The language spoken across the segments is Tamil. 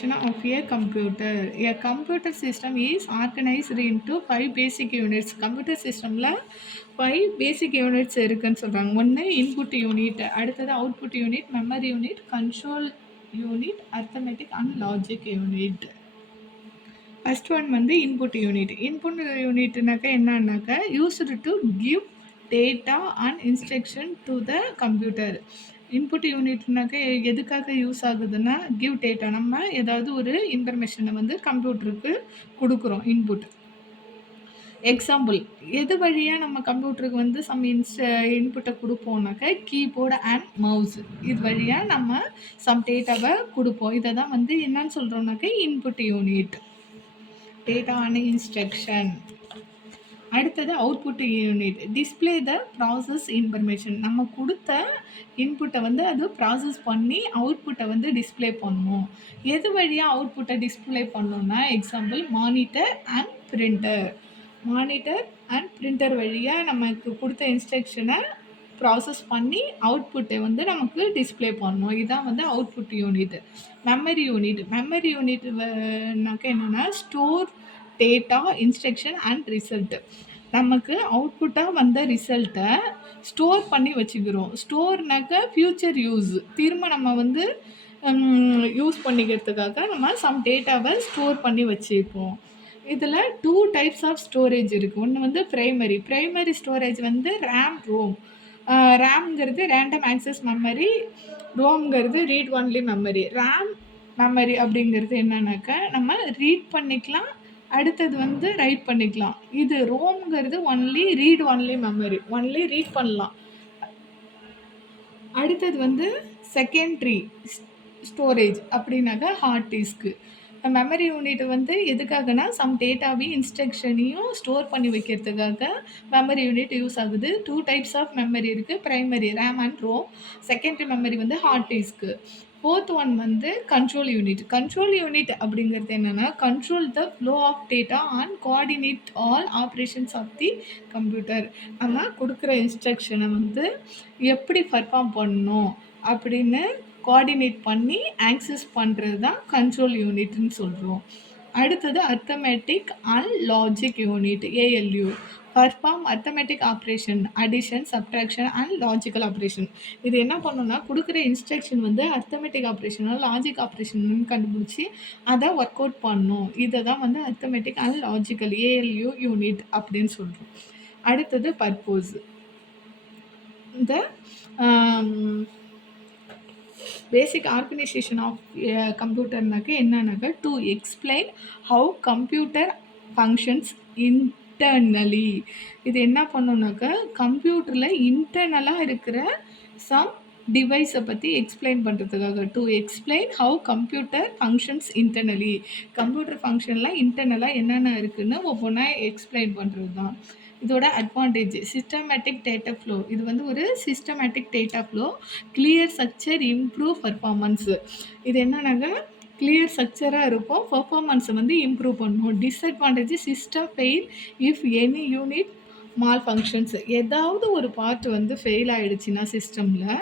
Of a computer. A computer system is organized into 5 basic units. Computer systemல 5 basic units இருக்குன்னு சொல்றாங்க. ஒன்று இன்புட் யூனிட், அடுத்தது output unit, memory unit, control unit, arithmetic and logic unit. First one வந்து இன்புட் யூனிட். இன்புட் யூனிட்னாக்கா என்னன்னாக்கா used to give data and instruction to the computer. Input யூனிட்னாக்க எதுக்காக யூஸ் ஆகுதுன்னா கிவ் டேட்டா, நம்ம ஏதாவது ஒரு இன்ஃபர்மேஷனை வந்து கம்ப்யூட்டருக்கு கொடுக்குறோம் இன்புட். எக்ஸாம்பிள், எது வழியாக நம்ம கம்ப்யூட்டருக்கு வந்து சம் இன்புட்டை கொடுப்போம்னாக்க கீபோர்டு அண்ட் மவுஸ், இது வழியாக நம்ம சம் டேட்டாவை கொடுப்போம். இதை தான் வந்து என்னன்னு சொல்கிறோம்னாக்க input unit, data and instruction. அடுத்தது output unit, display the process information. நம்ம கொடுத்த இன்புட்டை வந்து அது ப்ராசஸ் பண்ணி அவுட்புட்டை வந்து டிஸ்பிளே பண்ணணும். எது வழியாக அவுட்புட்டை டிஸ்பிளே பண்ணணும்னா example monitor and printer. Monitor and printer வழியாக நமக்கு கொடுத்த இன்ஸ்ட்ரக்ஷனை ப்ராசஸ் பண்ணி அவுட்புட்டை வந்து நமக்கு டிஸ்பிளே பண்ணணும். இதுதான் வந்து output unit. Memory unit, memory யூனிட்னாக்க என்னென்னா store data, instruction and result. நமக்கு அவுட்புட்டாக வந்த ரிசல்ட்டை ஸ்டோர் பண்ணி வச்சுக்கிறோம். ஸ்டோர்னாக்க ஃப்யூச்சர் யூஸ், திரும்ப நம்ம வந்து யூஸ் பண்ணிக்கிறதுக்காக நம்ம சம் டேட்டாவை ஸ்டோர் பண்ணி வச்சுப்போம். இதில் 2 டைப்ஸ் ஆஃப் ஸ்டோரேஜ் இருக்குது. ஒன்று வந்து ப்ரைமரி ஸ்டோரேஜ் வந்து ரேம், ரோம். ரேம்ங்கிறது ரேண்டம் ஆக்சஸ் மெமரி, ரோம்ங்கிறது read only memory. RAM memory அப்படிங்கிறது என்னன்னாக்கா நம்ம ரீட் பண்ணிக்கலாம், அடுத்தது வந்து ரைட் பண்ணிக்கலாம். இது ரோம்ங்கிறது only read only memory, only read பண்ணலாம். அடுத்தது வந்து செகண்டரி ஸ்டோரேஜ் அப்படின்னாக்கா ஹார்ட் டிஸ்க்கு. மெமரி யூனிட் வந்து எதுக்காகனா சம் டேட்டாவையும் இன்ஸ்ட்ரக்ஷனையும் ஸ்டோர் பண்ணி வைக்கிறதுக்காக மெமரி யூனிட் யூஸ் ஆகுது. 2 டைப்ஸ் ஆஃப் மெமரி இருக்குது, primary RAM and ROM, secondary memory வந்து ஹார்ட் டிஸ்க்கு. ஃபோர்த் ஒன் வந்து கண்ட்ரோல் யூனிட். கண்ட்ரோல் யூனிட் அப்படிங்கிறது என்னென்னா control the flow of data and coordinate all operations of the computer. நம்ம கொடுக்குற இன்ஸ்ட்ரக்ஷனை வந்து எப்படி பர்ஃபார்ம் பண்ணணும் அப்படின்னு கோஆர்டினேட் பண்ணி ஆக்சஸ் பண்ணுறது தான் கண்ட்ரோல் யூனிட்னு சொல்கிறோம். அடுத்தது arithmetic and logic unit, ALU. Perform arithmetic operation, addition, subtraction and logical operation. இது என்ன பண்ணணும்னா கொடுக்குற இன்ஸ்ட்ரக்ஷன் வந்து அர்த்தமெட்டிக் ஆப்ரேஷனோ லாஜிக் ஆப்ரேஷன் கண்டுபிடிச்சி அதை ஒர்க் அவுட் பண்ணணும். இதை தான் வந்து arithmetic and logical, ALU unit அப்படின்னு சொல்கிறோம். அடுத்தது பர்போஸ். இந்த பேசிக் ஆர்கனைசேஷன் ஆஃப் கம்ப்யூட்டர்னாக்க என்னன்னாக்கா to explain how computer functions internally. இது என்ன பண்ணோன்னாக்கா கம்ப்யூட்டரில் இன்டர்னலாக இருக்கிற சம் டிவைஸை பற்றி எக்ஸ்பிளைன் பண்ணுறதுக்காக. To explain how computer functions internally, computer ஃபங்க்ஷனில் இன்டர்னலாக என்னென்ன இருக்குதுன்னு ஒவ்வொன்றா எக்ஸ்பிளைன் பண்ணுறது தான். இதோட அட்வான்டேஜ் சிஸ்டமேட்டிக் டேட்டா ஃப்ளோ. இது வந்து ஒரு systematic data flow, clear structure, improve performance. இது என்னன்னாக்கா கிளியர் ஸ்ட்ரக்சராக இருக்கும், பர்ஃபார்மன்ஸை வந்து இம்ப்ரூவ் பண்ணும். Disadvantage system fail if any unit mall functions. ஏதாவது ஒரு பார்ட் வந்து ஃபெயில் ஆகிடுச்சின்னா சிஸ்டமில்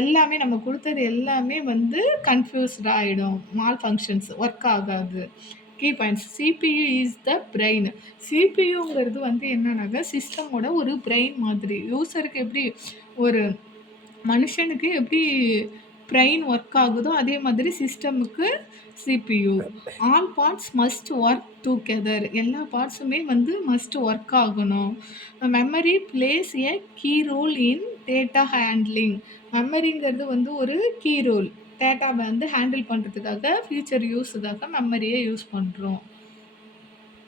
எல்லாமே நம்ம கொடுத்தது எல்லாமே வந்து கன்ஃபியூஸ்டாக ஆகிடும், மால் ஃபங்க்ஷன்ஸ், ஒர்க் ஆகாது. Key points, CPU is the brain. சிபியுங்கிறது வந்து என்னன்னாக்கா சிஸ்டமோட ஒரு பிரெயின் மாதிரி. யூசருக்கு எப்படி ஒரு மனுஷனுக்கு எப்படி பிரெயின் ஒர்க் ஆகுதோ அதே மாதிரி சிஸ்டமுக்கு CPU. All parts must work together, எல்லா பார்ட்ஸுமே வந்து மஸ்ட் ஒர்க் ஆகணும். Memory plays a key role in data handling. மெமரிங்கிறது வந்து ஒரு கீ ரோல், டேட்டாவை வந்து ஹேண்டில் பண்ணுறதுக்காக ஃபியூச்சர் யூஸுக்காக மெமரியை யூஸ் பண்ணுறோம்.